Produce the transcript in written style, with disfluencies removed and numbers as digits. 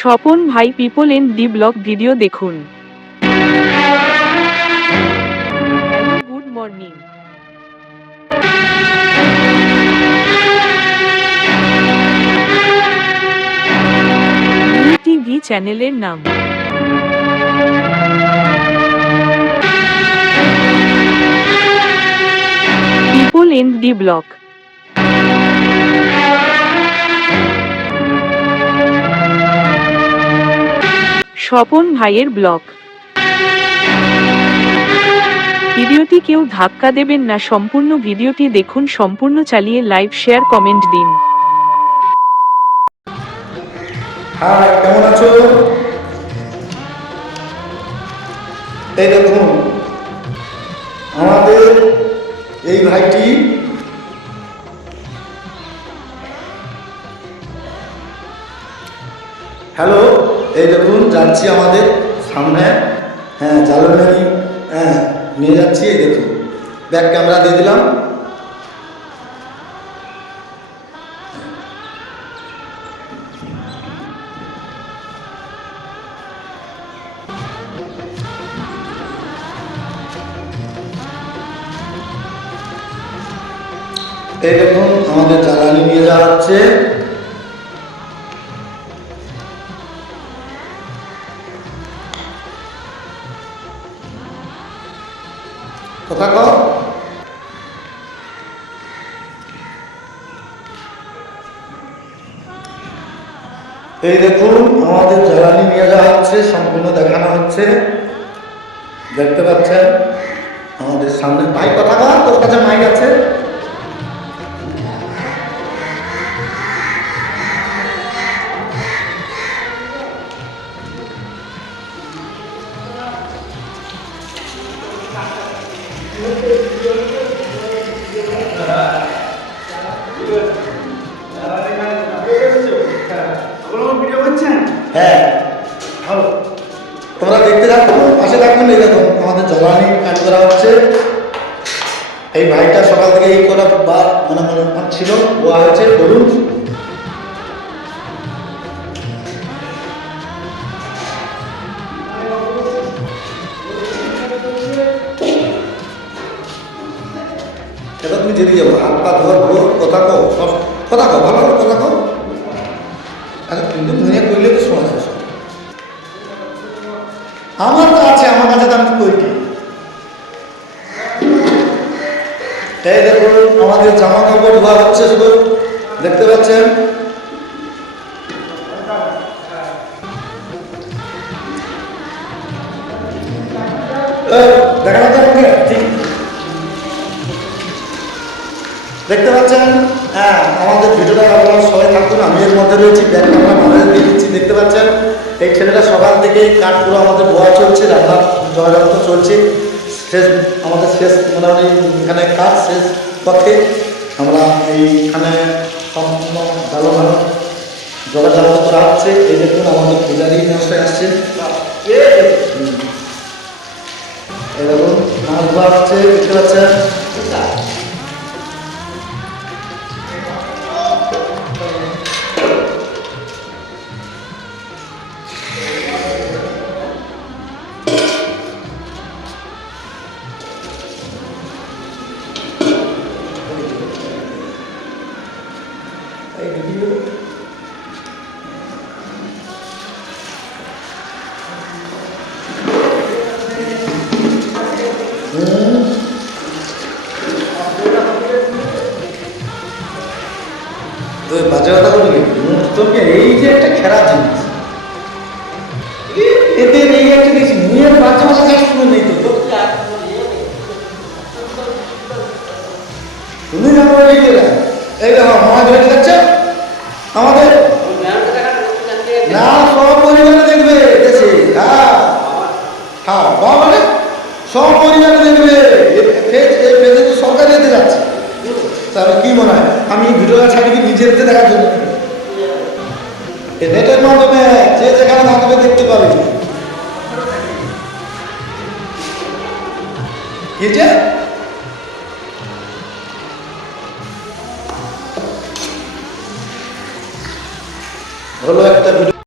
স্বপন ভাই people and the blog video দেখুন। Hello, good morning. TV চ্যানেলের নাম people and the blog. Swapan ভাইয়ের ব্লগ। ভিডিওটি কেউ ধাক্কা দেবেন না, সম্পূর্ণ ভিডিওটি দেখুন, সম্পূর্ণ চালিয়ে লাইভ শেয়ার কমেন্ট দিন। হাই, কেমন আছো? এই দেখুন আমাদের এই ভাইটি হ্যালো, এই দেখুন যাচ্ছি আমাদের সামনে, হ্যাঁ জ্বালানি নিয়ে যাচ্ছি। এই দেখুন ব্যাক ক্যামেরা দিয়ে দিলাম। এই দেখুন আমাদের জ্বালানি নিয়ে যাওয়া হচ্ছে। কথা কও। এই দেখুন আমাদের জ্বালানি নিয়ে যাওয়া হচ্ছে, সম্পূর্ণ দেখানো হচ্ছে, দেখতে পাচ্ছেন আমাদের সামনে। ভাই কথা কও, তোর কাছে মাইক আছে? হ্যাঁ, তোমরা দেখতে থাকো, পাশে থাকুন। এই দেখুন আমাদের জ্বালানি কাজ করা হচ্ছে। এই ভাইটা সকাল থেকে এই করা বা মানে ছিল বোয়া হয়েছে। বলুন এবার তুমি যেতে যাবো, হাত পা ধোয়ার কথা কো, সব কথা কো, ভালো কথা কো। আচ্ছা কিন্তু মনে করলে তো শোনা যাবে সব। আমার তো আছে, আমার কাছে তো আমি কইটি। এই দেখুন আমাদের জামা কাপড় ধোয়া হচ্ছে, শুধু দেখতে পাচ্ছেন। দেখা যাচ্ছে আমাকে ঠিক দেখতে পাচ্ছেন। হ্যাঁ, আমাদের ভিডিওটা আপনারা সবাই থাকুন, আমি এর মধ্যে রয়েছি, ব্যাক ক্যামেরা আমাদের দিচ্ছি, দেখতে পাচ্ছেন। এই ছেলেটা সকাল থেকে কাঠ পুরো আমাদের ধোয়া চলছে, রান্না জয়যন্ত্র চলছে, শেষ আমাদের শেষ মোটামুটি এখানে কাজ শেষ পথে। আমরা এইখানে সম্পূর্ণ ভালো ভালো যোগাযোগ করা হচ্ছে। এই দেখুন আমাদের পূজারি মশাই আসছে, এই দেখুন মাছ ধোয়া হচ্ছে, দেখতে পাচ্ছেন। বাজে কথা বলবি তোকে, এই যে একটা খেলা জিনিস এদের এই একটা দেখছি মুয়ের বাচ্চা বাচ্চা চাষ শুনে নেই তো তুমি জানো এই যে এই দেখো মাছ ধরে যাচ্ছে আমাদের না, সব পরিবারে দেখবে দেশে। হ্যাঁ হ্যাঁ, মানে সব পরিবারে দেখবে। ফেজে তো সরকার যেতে যাচ্ছে, তাহলে কি মনে হয় আমি ভিডিওটা ছাড়ি কি নিজের দেখার জন্য? নেটের মাধ্যমে যে যেখানে থাকবে দেখতে পাবে। কি যে হলো একটা ভিডিও।